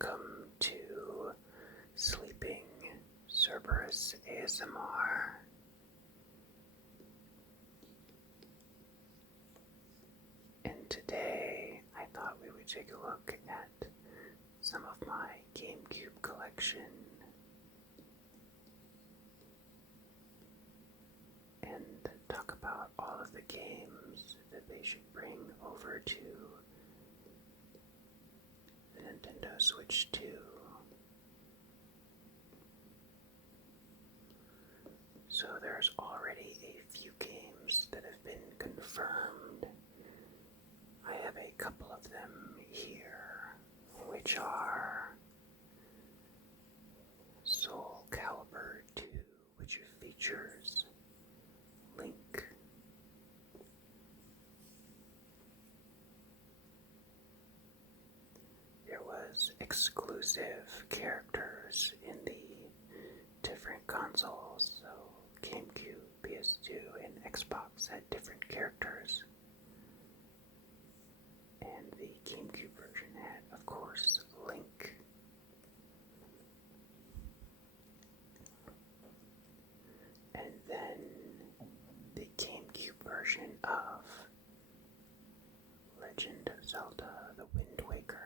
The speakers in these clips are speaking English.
welcome to Sleeping Cerberus ASMR. And today I thought we would take a look at some of my GameCube collection and talk about all of the games that they should bring over to the Nintendo Switch 2. So there's already a few games that have been confirmed. I have a couple of them here, which are Soul Calibur 2, which features Link. There was exclusive characters in the different consoles, so GameCube, PS2, and Xbox had different characters. And the GameCube version had, of course, Link. And then the GameCube version of Legend of Zelda, The Wind Waker.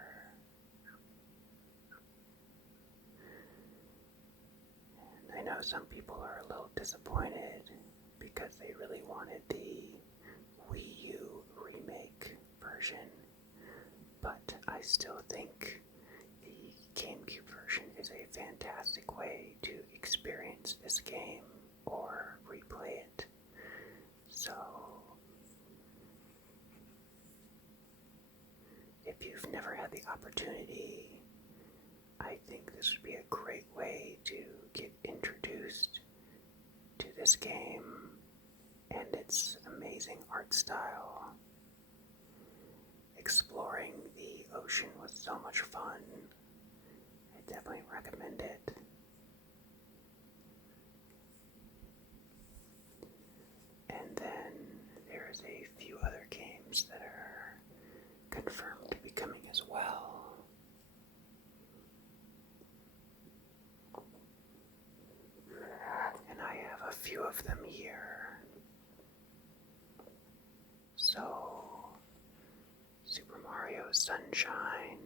And I know some people are a little disappointed because they really wanted the Wii U remake version, but I still think the GameCube version is a fantastic way to experience this game or replay it. So, if you've never had the opportunity, I think this would be a great way to get introduced to this game and its amazing art style. Exploring the ocean was so much fun. I definitely recommend it. And then there's a few other games that are confirmed to be coming as well. And I have a few of them here. So, Super Mario Sunshine,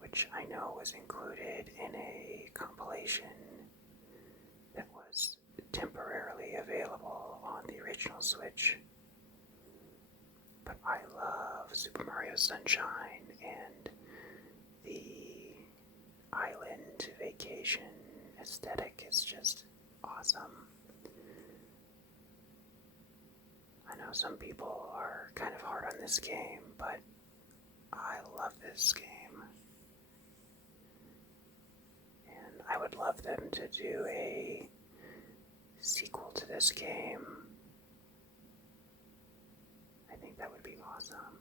which I know was included in a compilation that was temporarily available on the original Switch. But I love Super Mario Sunshine, and the island vacation aesthetic is just awesome. I know some people are kind of hard on this game, but I love this game. And I would love them to do a sequel to this game. I think that would be awesome.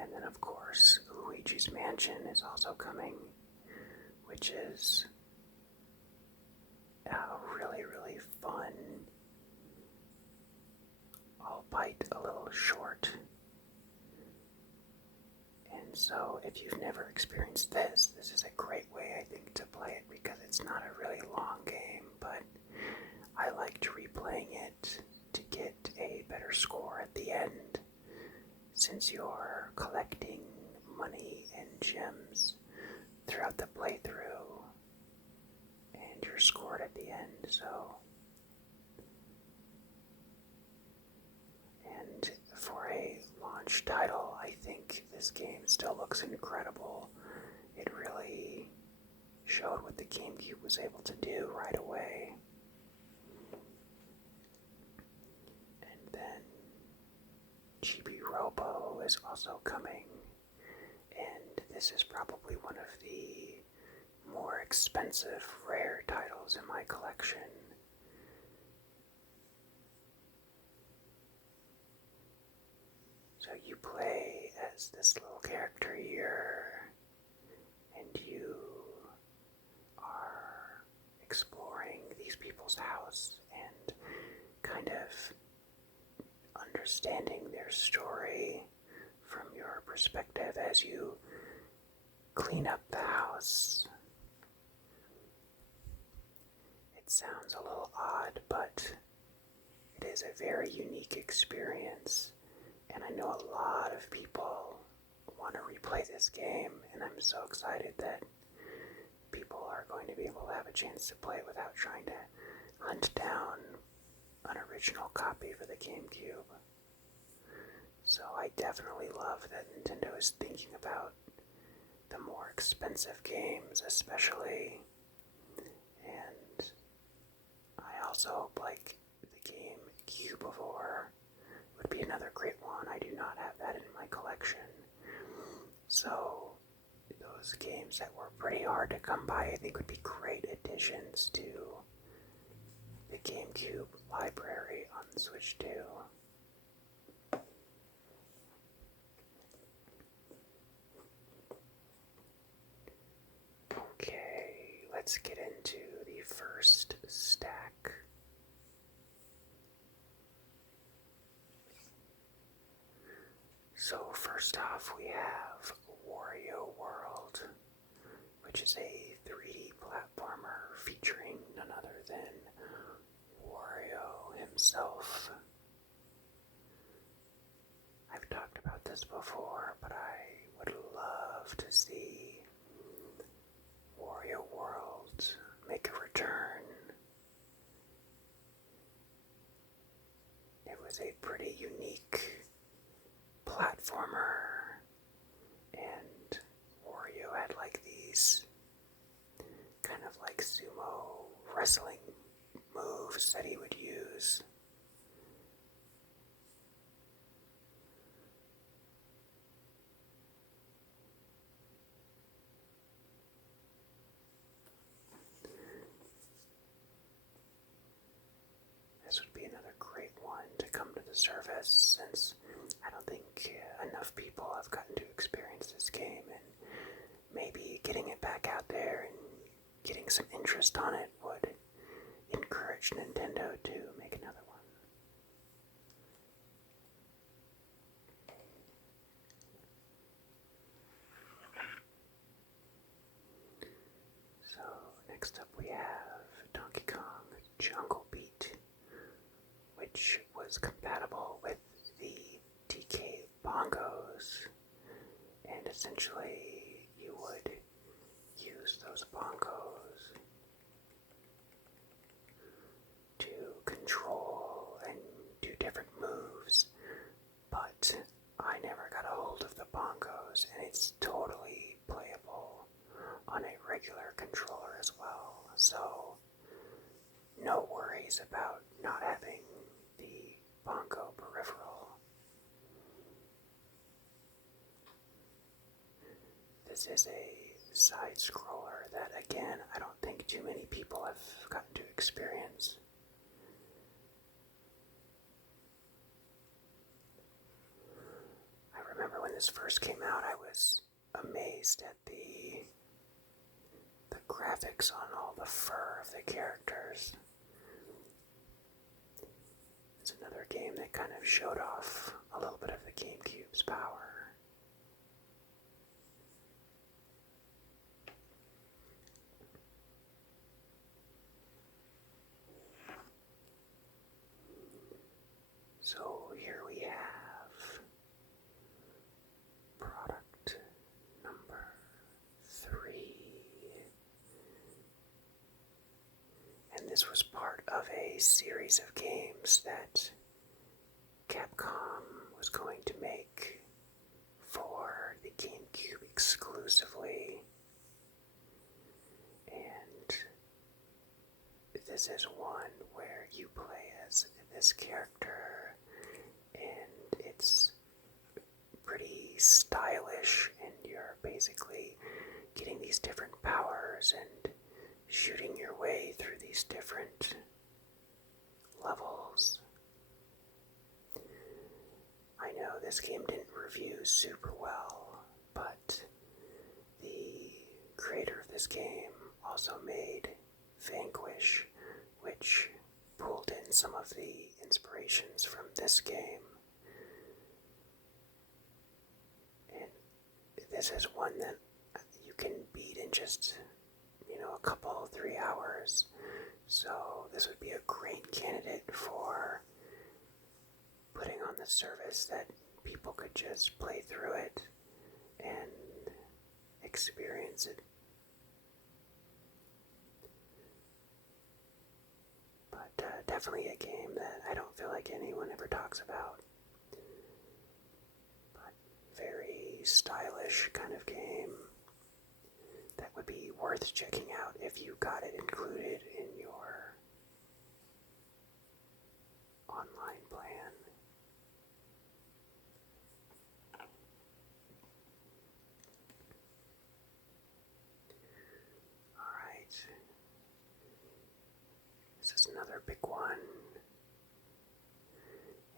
And then, of course, Luigi's Mansion is also coming, which is really, really fun, albeit a little short. And so, if you've never experienced this is a great way, I think, to play it because it's not a really long game, but I liked replaying it to get a better score at the end, since you're collecting money and gems throughout the playthrough, and you're scored at the end, so. And for a launch title, I think this game still looks incredible. It really showed what the GameCube was able to do right away. And then Chibi Robo is also coming, and this is probably one of the more expensive rare titles in my collection. So you play as this little character here, and you are exploring these people's house and kind of understanding their story from perspective as you clean up the house. It sounds a little odd, but it is a very unique experience, and I know a lot of people want to replay this game, and I'm so excited that people are going to be able to have a chance to play it without trying to hunt down an original copy for the GameCube. So I definitely love that Nintendo is thinking about the more expensive games especially, and I also hope like the game Cubivore would be another great one. I do not have that in my collection. So those games that were pretty hard to come by I think would be great additions to the GameCube library on the Switch 2. Okay, let's get into the first stack. So first off we have Wario World, which is a 3D platformer featuring none other than Wario himself. I've talked about this before, but I would love to see Wario World make a return. It was a pretty unique platformer, and Wario had like these kind of like sumo wrestling moves that he would use. This would be another great one to come to the surface, since I don't think enough people have gotten to experience this game, and maybe getting it back out there and getting some interest on it would encourage Nintendo to make another one. So next up we have Donkey Kong Jungle Beat, which was compatible with the DK bongos, and essentially you would use those bongos to control and do different moves, but I never got a hold of the bongos, and it's totally playable on a regular controller as well, so no worries about not having the bongo peripheral. This is a side scroller that, again, I don't think too many people have gotten to experience. I remember when this first came out, I was amazed at the graphics on all the fur of the characters. It's another game that kind of showed off a little bit of the GameCube's power. So here we have product number 3. And this was part of a series of games that Capcom was going to make for the GameCube exclusively. And this is one where you play as this character, and it's pretty stylish, and you're basically getting these different powers and shooting your way through these different levels. I know this game didn't review super well, but the creator of this game also made Vanquish, which pulled in some of the inspirations from this game. And this is one that you can beat in just, a couple, 3 hours. So this would be a great candidate for putting on the service that people could just play through it and experience it. But definitely a game that I don't feel like anyone ever talks about. But very stylish kind of game that would be worth checking out if you got it included in your online plan. Alright. This is another big one.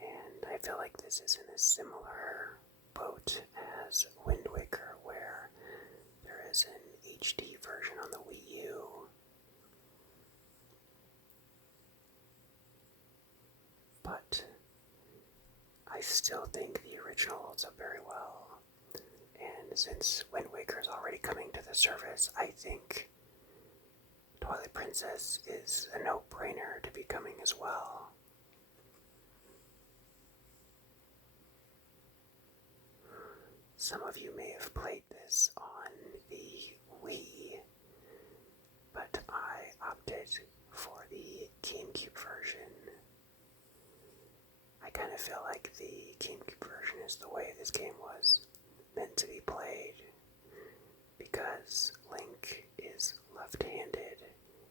And I feel like this is in a similar boat as Wind Waker, where there is an HD version on the Wii U. But I still think the original holds up very well. And since Wind Waker is already coming to the service, I think Twilight Princess is a no-brainer to be coming as well. Some of you may have played this on the Wii, but I opted for the GameCube version. I kind of feel like the GameCube version is the way this game was meant to be played, because Link is left-handed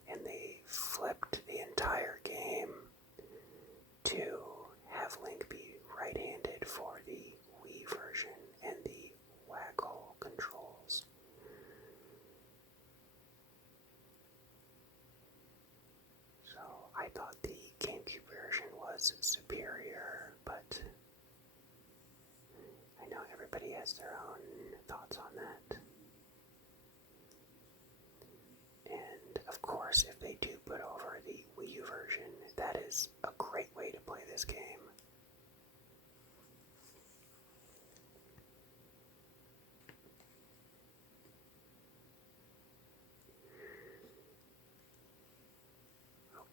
and they flipped the entire game to have Link be right-handed for the Wii version and the waggle controls. So I thought the GameCube version was superior, but I know everybody has their own thoughts on that. And of course, if they do put over the Wii U version, that is a great way to play this game.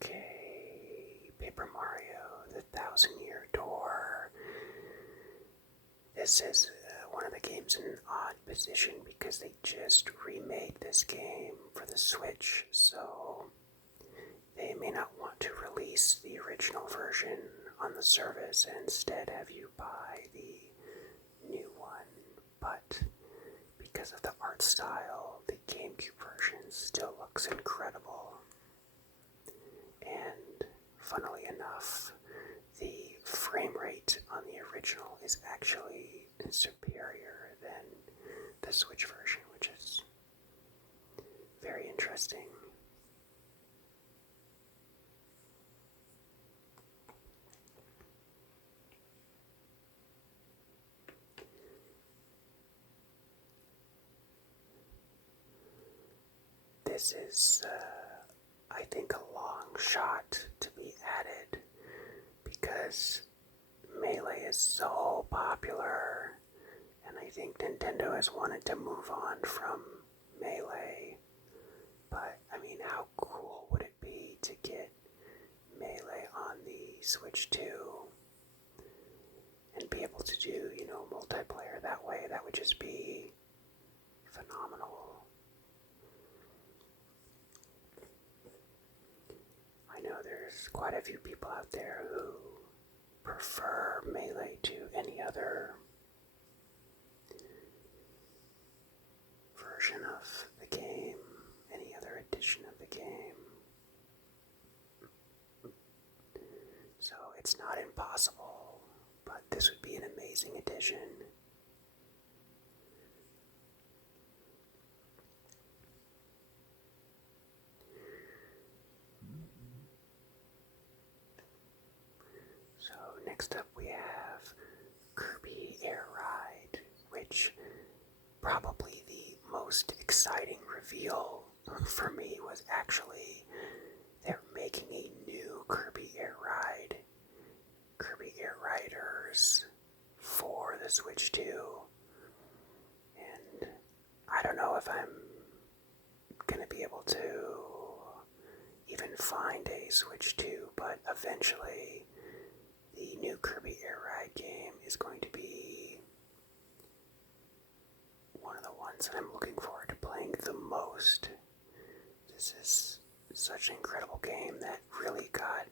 Okay, Paper Mario, the Thousand-Year Door. This is one of the games in an odd position because they just remade this game for the Switch, so they may not want to release the original version on the service and instead have you buy the new one. But because of the art style, the GameCube version still looks incredible. And funnily enough, the frame rate on the original is actually superior than the Switch version, which is very interesting. This is, I think, a long shot to be added because Melee is so popular, and I think Nintendo has wanted to move on from Melee. But, I mean, how cool would it be to get Melee on the Switch 2 and be able to do, multiplayer that way? That would just be phenomenal. I know there's quite a few people out there who prefer Melee to any other version of the game, any other edition of the game. So it's not impossible, but this would be an amazing addition. So next up we have Kirby Air Ride, which probably the most exciting reveal for me was actually they're making a new Kirby Air Ride, Kirby Air Riders, for the Switch 2. And I don't know if I'm gonna be able to even find a Switch 2, but eventually the new Kirby Air Ride game is going to be one of the ones that I'm looking forward to playing the most. This is such an incredible game that really got,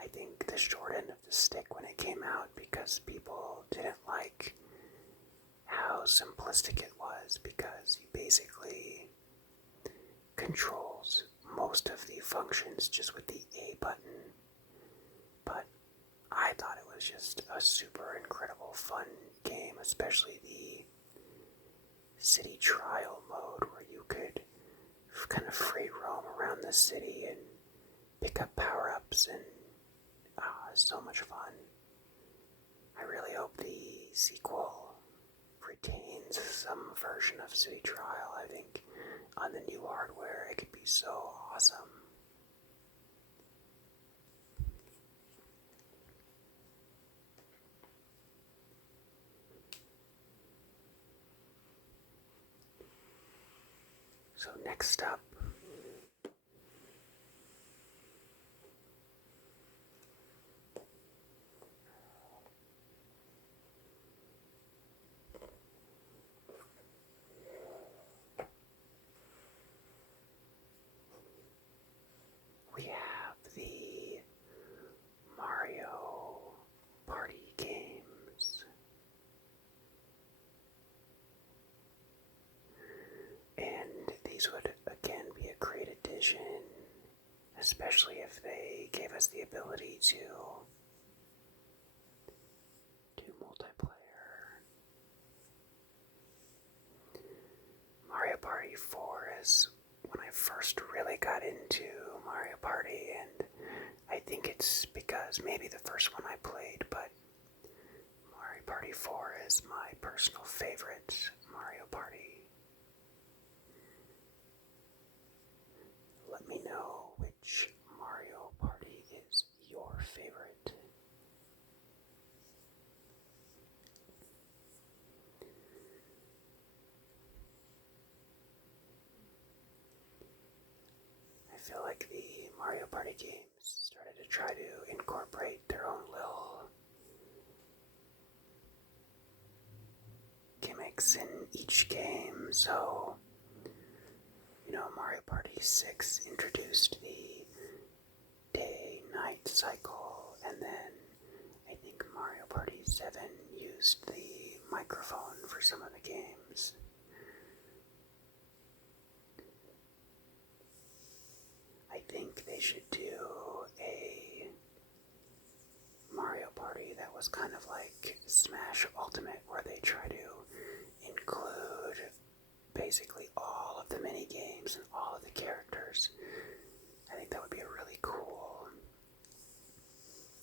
I think, the short end of the stick when it came out because people didn't like how simplistic it was, because he basically controls most of the functions just with the A button. But I thought it was just a super incredible fun game, especially the city trial mode where you could kind of free roam around the city and pick up power-ups, and so much fun. I really hope the sequel retains some version of City Trial. I think on the new hardware it could be so awesome. So next up, we have the Mario Party games. And these would again be a great addition, especially if they gave us the ability to do multiplayer. Mario Party 4 is when I first really got into Mario Party, and I think it's because maybe the first one I played, but Mario Party 4 is my personal favorite Mario Party. Let me know which Mario Party is your favorite. I feel like the Mario Party games started to try to incorporate their own little gimmicks in each game. So, Mario Party 6 introduced the day-night cycle, and then I think Mario Party 7 used the microphone for some of the games. I think they should do a Mario Party that was kind of like Smash Ultimate, where they try to include basically all of the mini games and all of the characters. I think that would be a really cool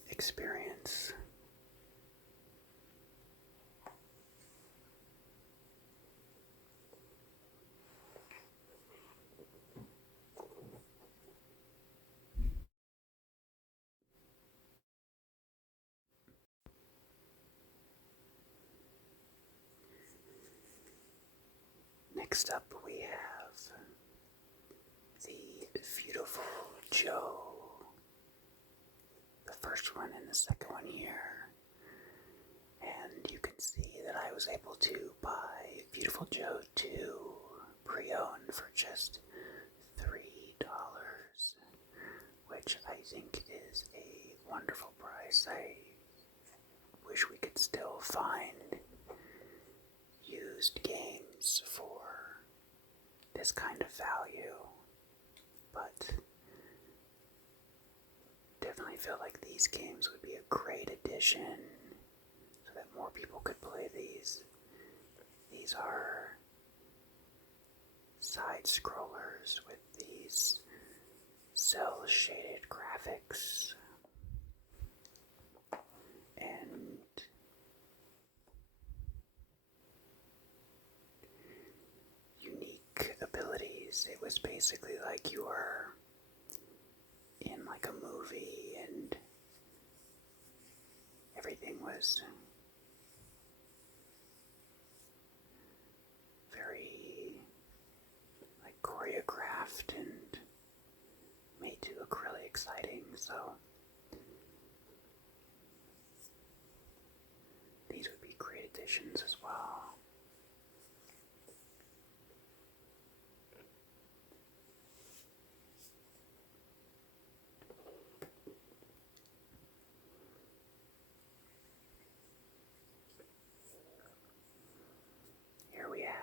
experience. Next up we have the Viewtiful Joe. The first one and the second one here. And you can see that I was able to buy Viewtiful Joe 2 pre-owned for just $3, which I think is a wonderful price. I wish we could still find used games for this kind of value, but definitely feel like these games would be a great addition so that more people could play these. These are side scrollers with these cel shaded graphics and unique abilities. It was basically like you were in like a movie, and everything was very exciting, so these would be great additions as well. Here we have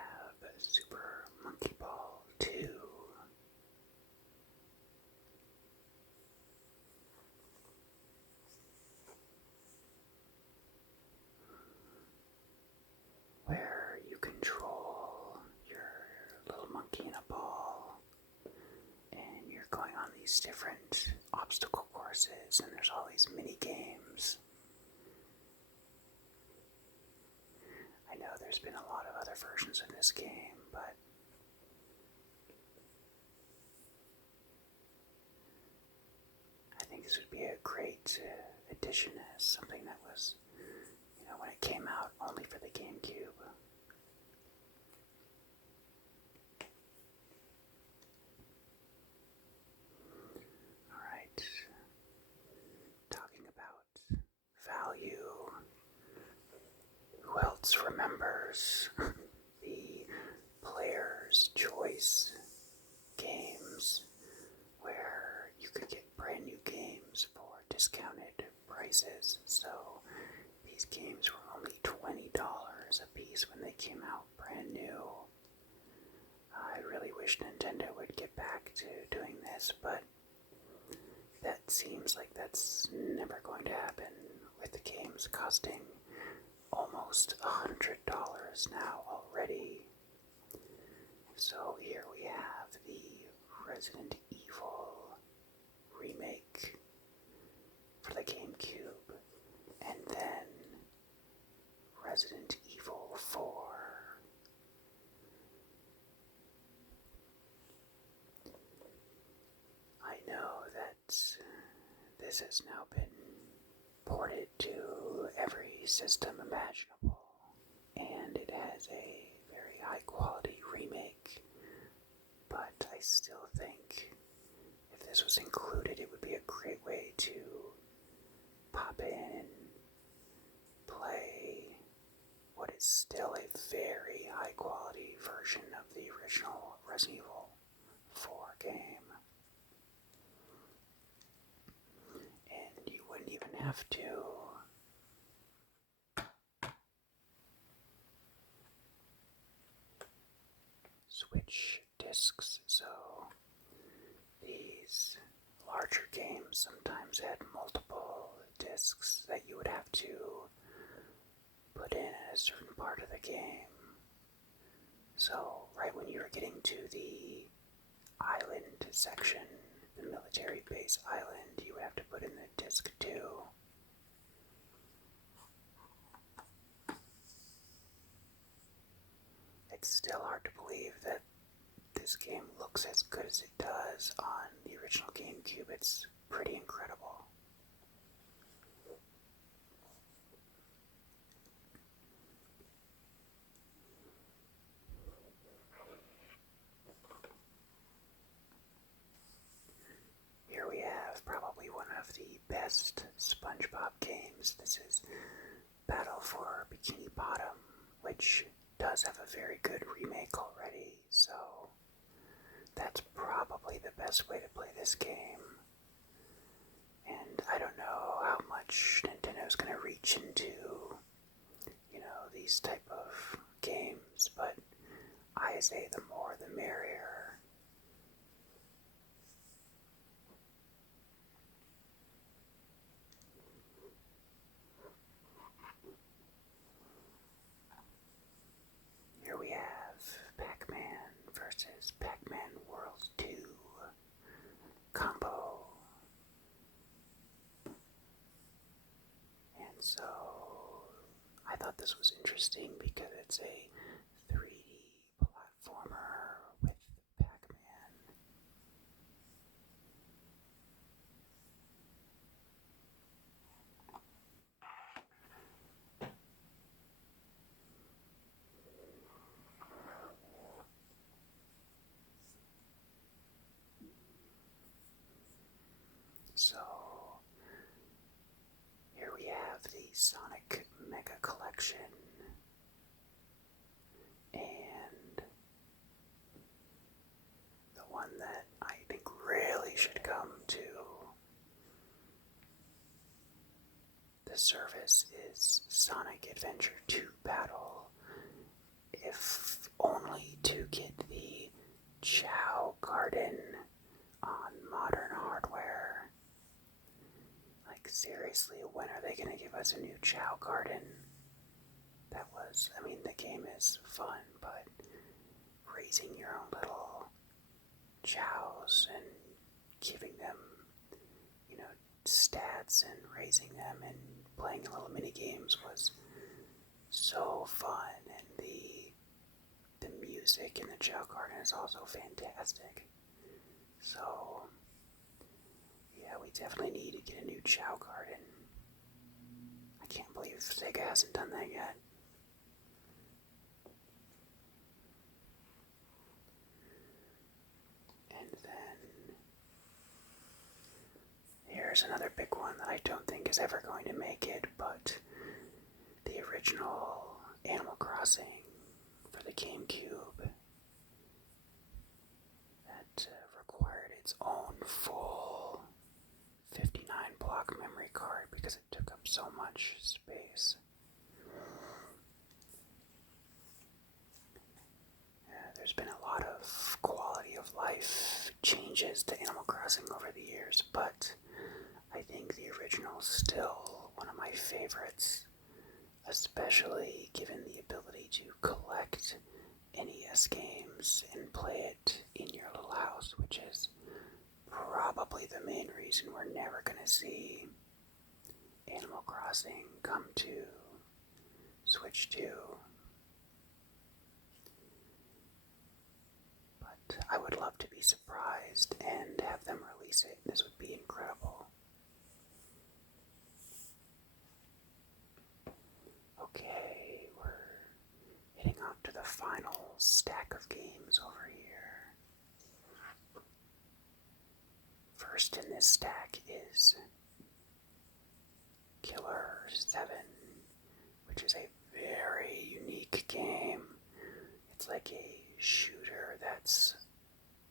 Super Monkey Ball 2. Where you control your little monkey in a ball, and you're going on these different obstacle courses, and there's all these mini games. I know there's been a lot of other versions of this game, but I think this would be a great addition as something that was, when it came out, only for the GameCube. Alright, talking about value, who else remembers the Player's Choice games where you could get brand new games for discounted prices? So these games were only $20 a piece when they came out brand new. I really wish Nintendo would get back to doing this, but that seems like that's never going to happen, with the games costing almost $100 now already. So here we have the Resident Evil remake for the GameCube, and then Resident Evil 4. I know that this has now been ported to every system imaginable, and it has a very high quality remake, but I still think if this was included, it would be a great way to pop in, play what is still a very high quality version of the original Resident Evil 4 game. And you wouldn't even have to switch discs, so these larger games sometimes had multiple discs that you would have to put in at a certain part of the game. So right when you were getting to the island section, the military base island, you would have to put in the disc 2. It's still hard to believe that this game looks as good as it does on the original GameCube. It's pretty incredible. Here we have probably one of the best SpongeBob games. This is Battle for Bikini Bottom, which does have a very good remake already, so that's probably the best way to play this game. And I don't know how much Nintendo's going to reach into, these type of games, but I say the more the merrier. Here we have Pac-Man versus Pac-Man World 2 combo. And so I thought this was interesting because it's a 3D platformer with Pac-Man. Sonic Mega Collection, and the one that I think really should come to the service is Sonic Adventure 2 Battle, if only to get the Chow Garden on modern hardware. Like, seriously, when are they going to give us a new Chow Garden? The game is fun, but raising your own little chows and giving them, stats and raising them and playing little mini games was so fun, and the music in the Chow Garden is also fantastic. So, yeah, we definitely need to get a new Chow Garden. I can't believe Sega hasn't done that yet. And then here's another big one that I don't think is ever going to make it, but the original Animal Crossing for the GameCube that required its own full 59 block memory card because it took up so much space. There's been a lot of quality of life changes to Animal Crossing over the years, but I think the original is still one of my favorites, especially given the ability to collect NES games and play it in your little house, which is probably the main reason we're never going to see Animal Crossing come to Switch 2. But I would love to be surprised and have them release it. This would be incredible. Okay, we're heading off to the final stack of games over here. First in this stack is Killer 7, which is a very unique game. It's like a shooter that's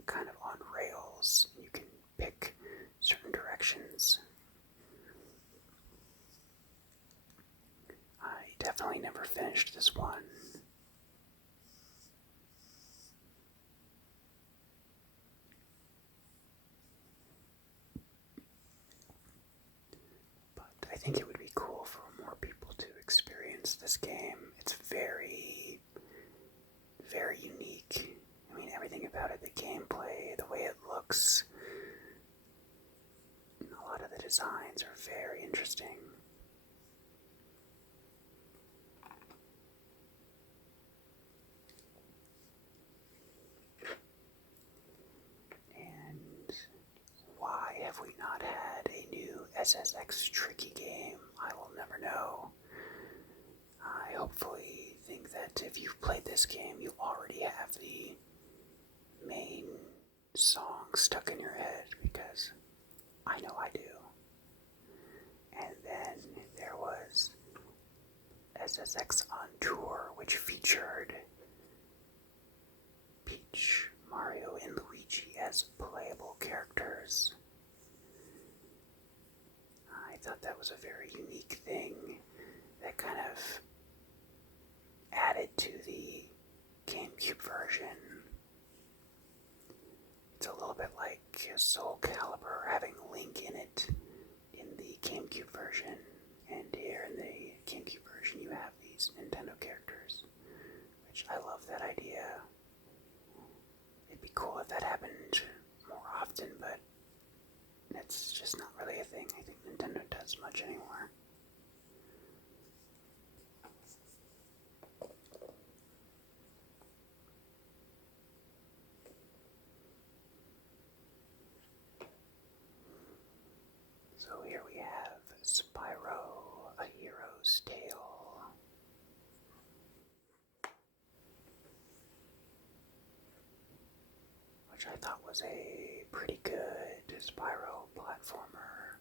kind of on rails. You can pick certain directions. I definitely never finished this one. But I think it would be cool for more people to experience this game. It's very, very unique. Everything about it, the gameplay, the way it looks, a lot of the designs are very interesting. And why have we not had a new SSX Tricky game? I will never know. I hopefully think that if you've played this game, you already have the main song stuck in your head, because I know I do. And then there was SSX on Tour, which featured Peach, Mario, and Luigi as playable characters. I thought that was a very unique thing that kind of added to the GameCube version. It's a little bit like Soul Calibur having Link in it in the GameCube version, and here in the GameCube version you have these Nintendo characters, which I love that idea. It'd be cool if that happened more often, but it's just not really a thing I think Nintendo does much anymore. So here we have Spyro, A Hero's Tale. Which I thought was a pretty good Spyro platformer.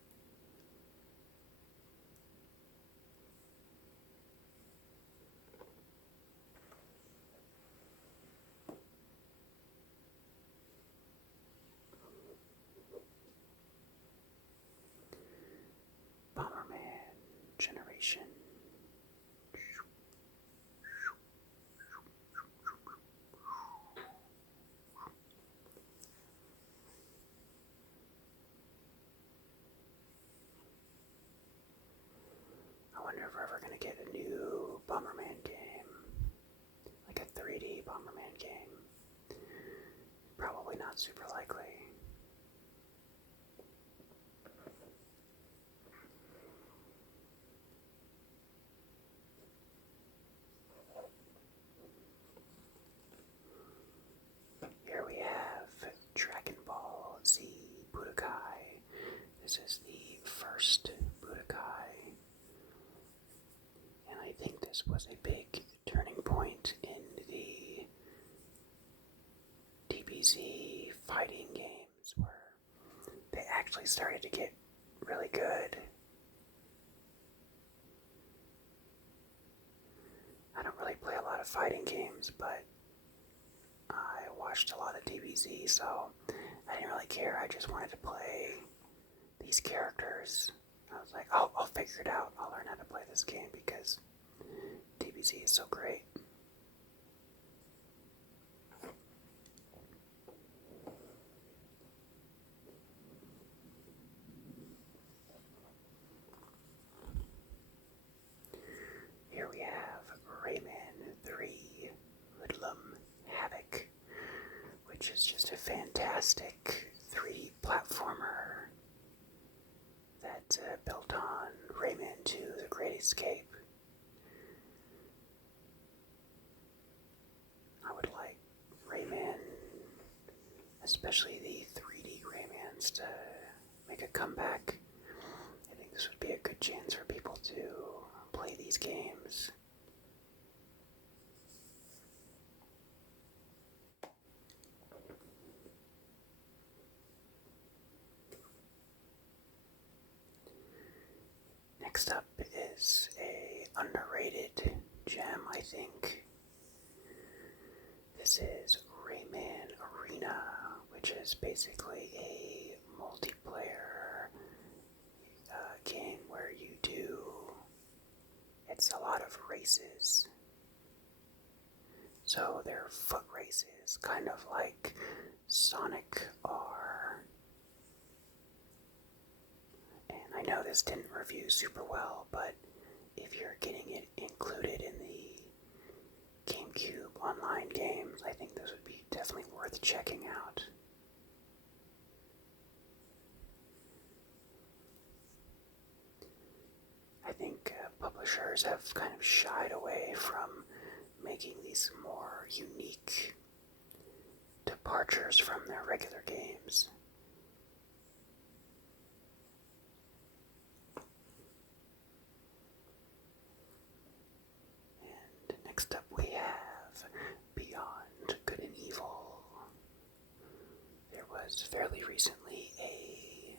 not super likely. Here we have Dragon Ball Z Budokai. This is the first Budokai, and I think this was a big turning point in the DBZ fighting games where they actually started to get really good. I don't really play a lot of fighting games, but I watched a lot of DBZ, so I didn't really care. I just wanted to play these characters. I was like, oh, I'll figure it out. I'll learn how to play this game because DBZ is so great. Here we have Rayman 3 Hoodlum Havoc, which is just a fantastic 3D platformer that built on Rayman 2 The Great Escape. I would like Rayman, especially the 3D Raymans, to make a comeback. I think this would be a good chance for people to play these games. Next up is a underrated gem, I think. This is Rayman Arena, which is basically a multiplayer game where it's a lot of races. So they're foot races, kind of like Sonic R. And I know this didn't review super well, but if you're getting it included in the GameCube online games, I think this would be definitely worth checking out. I think publishers have kind of shied away from making these more unique departures from their regular games. And next up we have Beyond Good and Evil. There was fairly recently a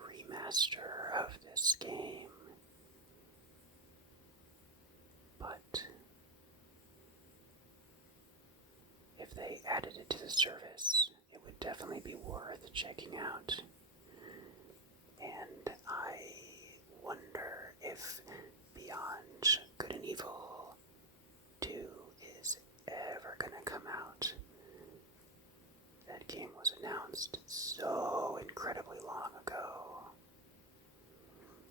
remaster of this game, but if they added it to the service, it would definitely be worth checking out. And I wonder if Beyond Good and Evil 2 is ever gonna come out. That game was announced so incredibly long ago.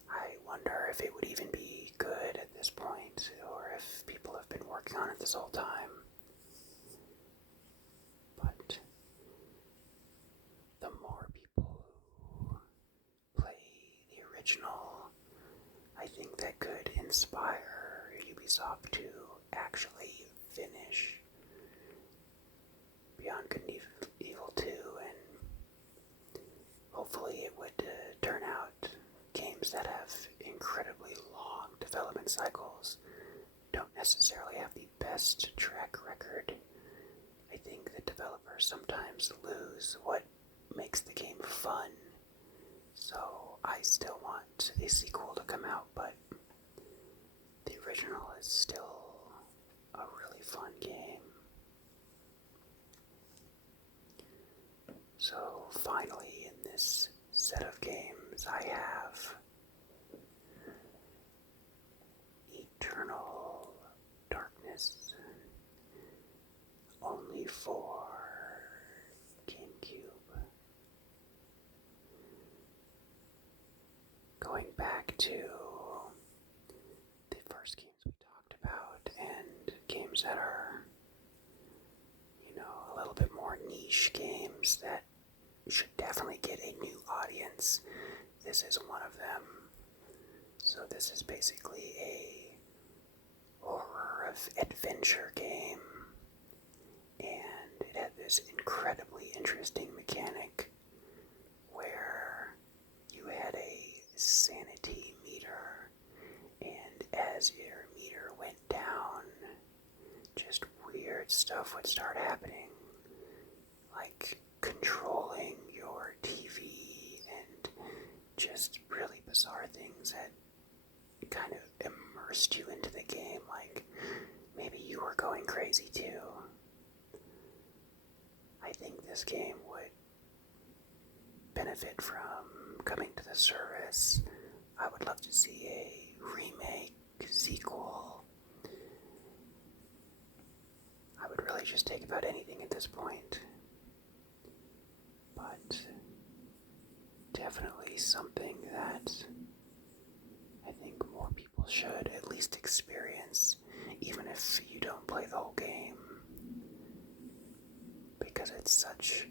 I wonder if it would even be good at this point, or if people have been working on it this whole time. But the more people who play the original, I think that could inspire Ubisoft to actually finish Beyond Good and Evil 2, and hopefully it would turn out games that have incredibly long development cycles don't necessarily have the best track record. I think the developers sometimes lose what makes the game fun. So I still want a sequel to come out, but the original is still a really fun game. So finally, in this set of games, I have Eternal Darkness, only for GameCube. Going back to the first games we talked about, and games that are, a little bit more niche niche games that should definitely get a new audience. This is one of them. So this is basically a horror of adventure game, and it had this incredibly interesting mechanic where you had a sanity meter, and as your meter went down, just weird stuff would start happening, like controlling your TV and just really bizarre things that kind of immersed you into the game, like maybe you were going crazy too. I think this game would benefit from coming to the service. I would love to see a remake, sequel. I would really just take about anything at this point. But definitely something that I think more people should at least experience, even if you don't play the whole game, because it's such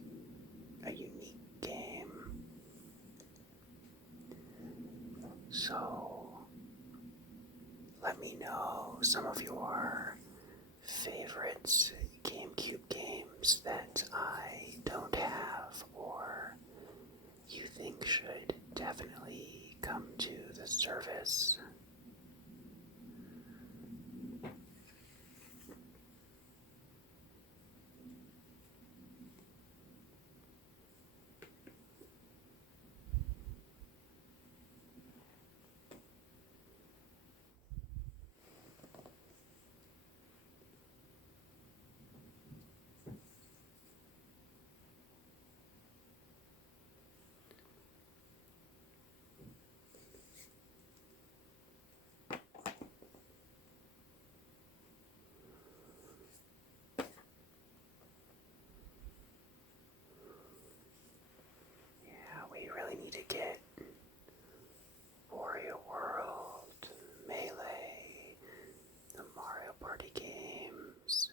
a unique game. So, let me know some of your favorite GameCube games that I don't have or you think should definitely come to the service. We really need to get Wario World, Melee, the Mario Party games.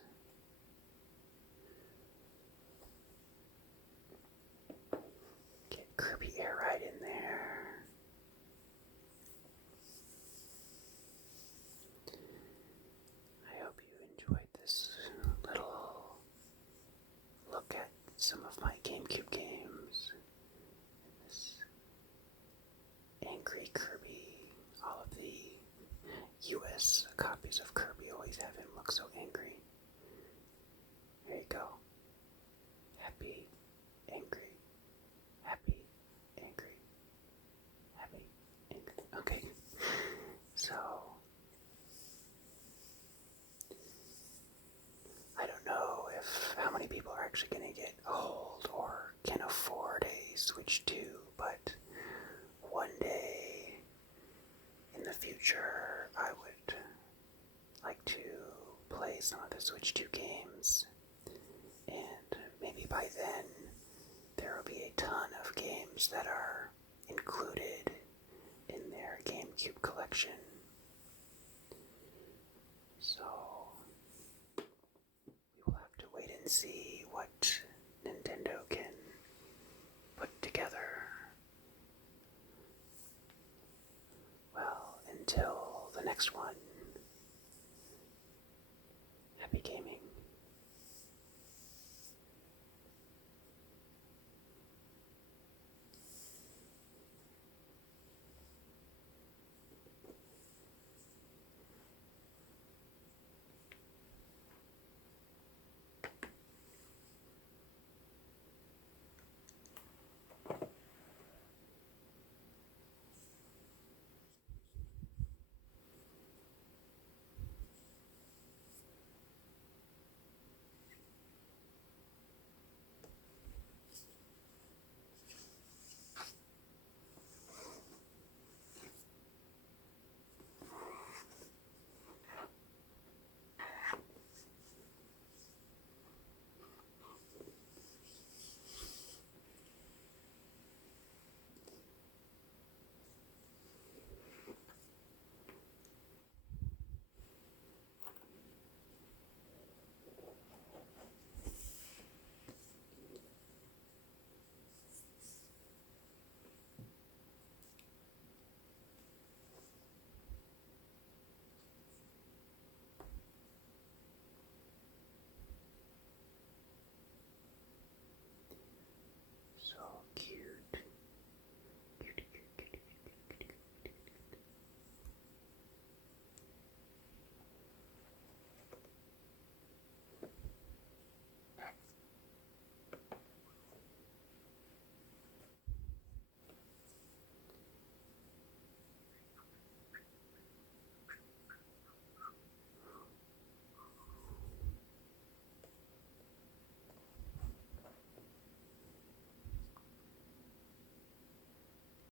Get Kirby Air Ride in there. I hope you enjoyed this little look at some of my GameCube games. This Angry Kirby, all of the US copies of Kirby always have him look so angry. There you go. Happy, angry, happy, angry, happy, angry. Okay, so I don't know if how many people are actually going to get hold or can afford a Switch 2, but one day in the future I would like to play some of the Switch 2 games, and maybe by then there will be a ton of games that are included in their GameCube collection. So we will have to wait and see.